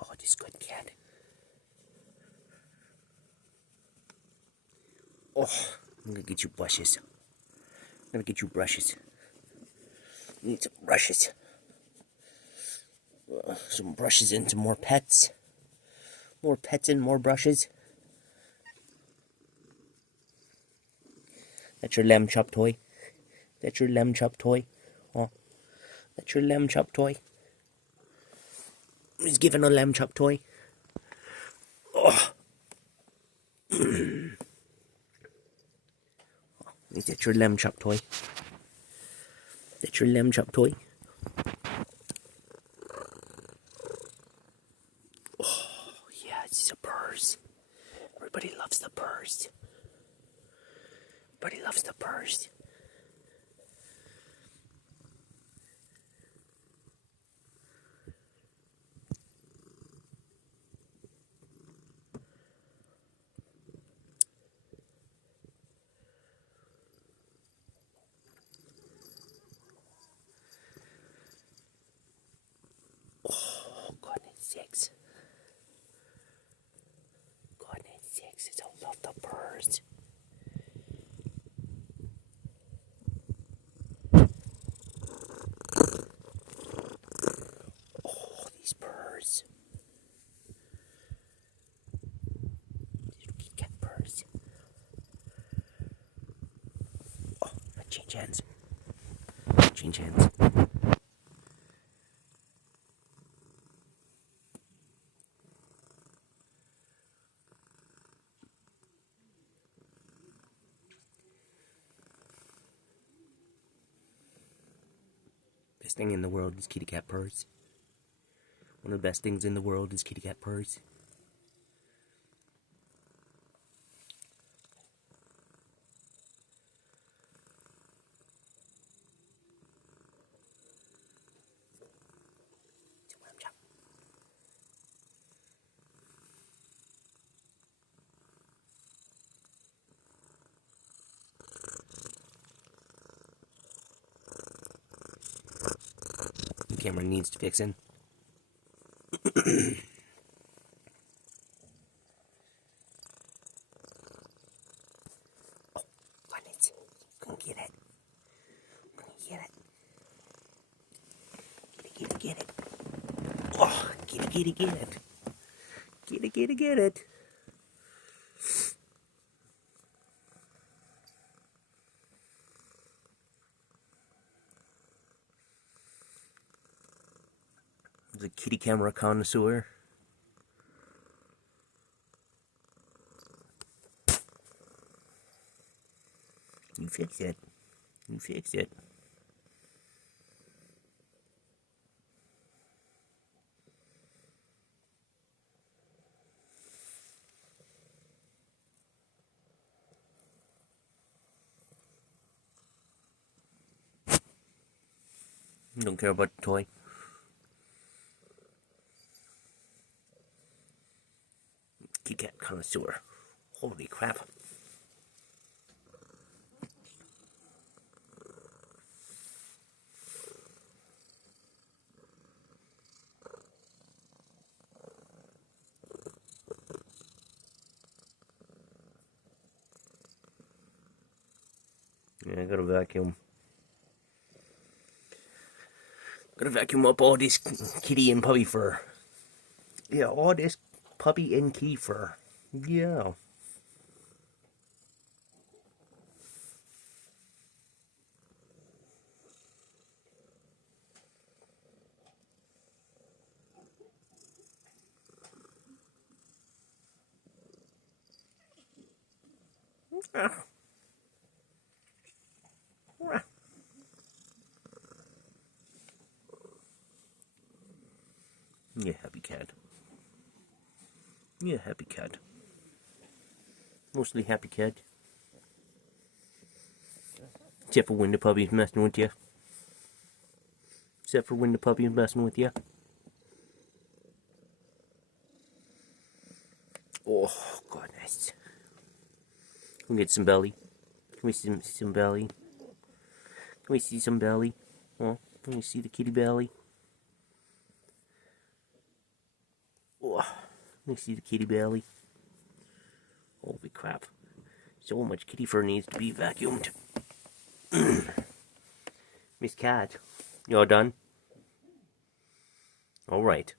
Oh, this good cat. Oh, I'm gonna get you brushes. I'm gonna get you brushes. Need some brushes. Some brushes and some more pets. More pets and more brushes. That's your lamb chop toy. That's your lamb chop toy. Oh, that's your lamb chop toy. He's given a lamb chop toy. Oh. That's your lamb chop toy. That's your lamb chop toy. Oh, yeah, it's a Purrs. Everybody loves the Purrs. Everybody loves the Purrs. Oh, goodness sakes. Goodness sakes, I love the Purrs. Oh, these Purrs. These little cat Purrs. Oh, I change hands. Change hands. Best thing in the world is kitty cat Purrs. One of the best things in the world is kitty cat Purrs. The camera needs fixing. Oh, goodness. Go get it. Go get it. Get it. Oh, get it. Get it. The kitty camera connoisseur. You fix it. You fix it. You don't care about the toy. Kitty cat connoisseur. Holy crap. Yeah, I gotta vacuum. Gotta vacuum up all this kitty and puppy fur. Yeah, all this puppy and kitty fur. Yeah. Yeah, happy cat. Yeah, happy cat. Mostly happy cat. Except for when the puppy's messing with you. Except for when the puppy's messing with you. Oh, goodness. Can we get some belly? Can we see some belly? Can we see some belly? Oh, can we see the kitty belly? Let me see the kitty belly. Holy crap. So much kitty fur needs to be vacuumed. Miss Cat, you all done? Alright.